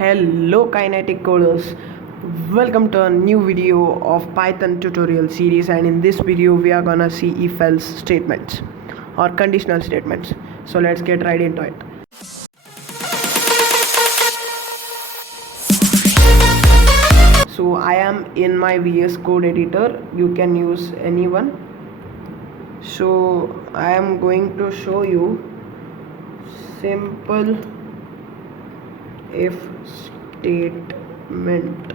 Hello Kinetic Coders, welcome to a new video of Python tutorial series, and in this video we are gonna see if-else statements or conditional statements. So let's get right into it. So I am in my VS Code editor, you can use any one. So I am going to show you simple if statement.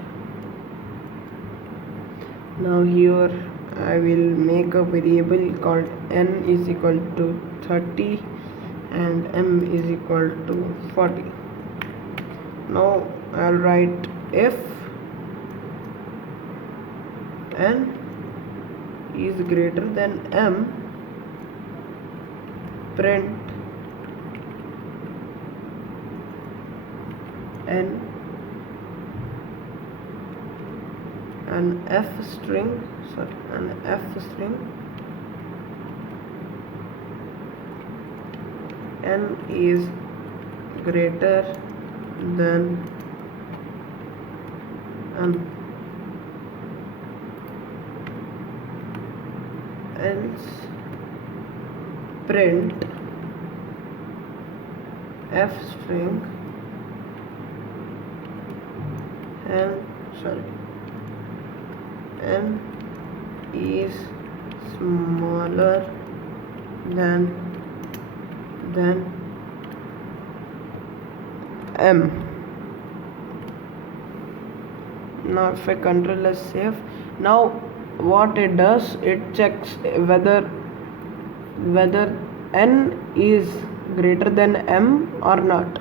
Now here I will make a variable called n is equal to 30 and m is equal to 40. Now I'll write if n is greater than m, print n an f string n is greater than m, else print f string n is smaller than m. Now if I control as save, now what it does, it checks whether n is greater than m or not.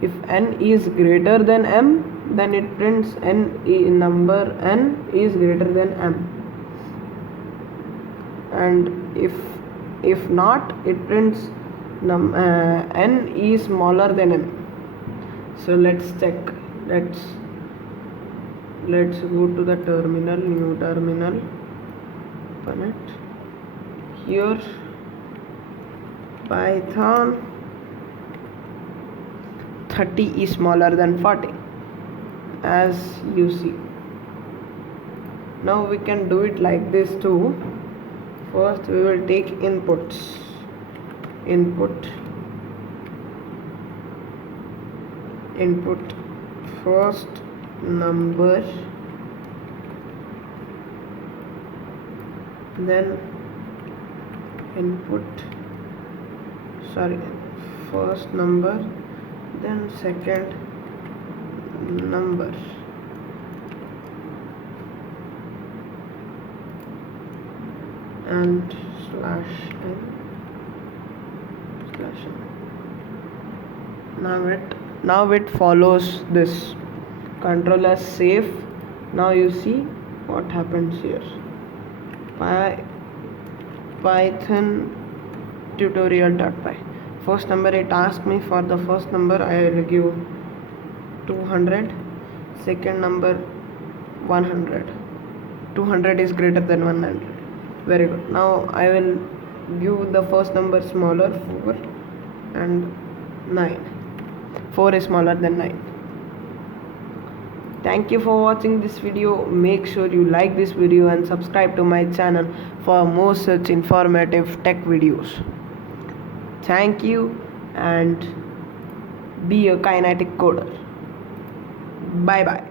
If n is greater than m, then it prints number n is greater than m, and if not, it prints n is smaller than m. So let's check. Let's go to the terminal, new terminal, open it. Here Python 30 is smaller than 40, as you see. Now we can do it like this too. First we will take input first number, then first number, then second number, and /n. Now it follows this. Control as save. Now you see what happens here. Python tutorial.py. First number, it asks me for the first number, I will give 200. Second number 100. 200 is greater than 100. Very good. Now I will give the first number smaller, 4 and 9. 4 is smaller than 9. Thank you for watching this video. Make sure you like this video and subscribe to my channel for more such informative tech videos. Thank you, and be a kinetic coder. Bye bye.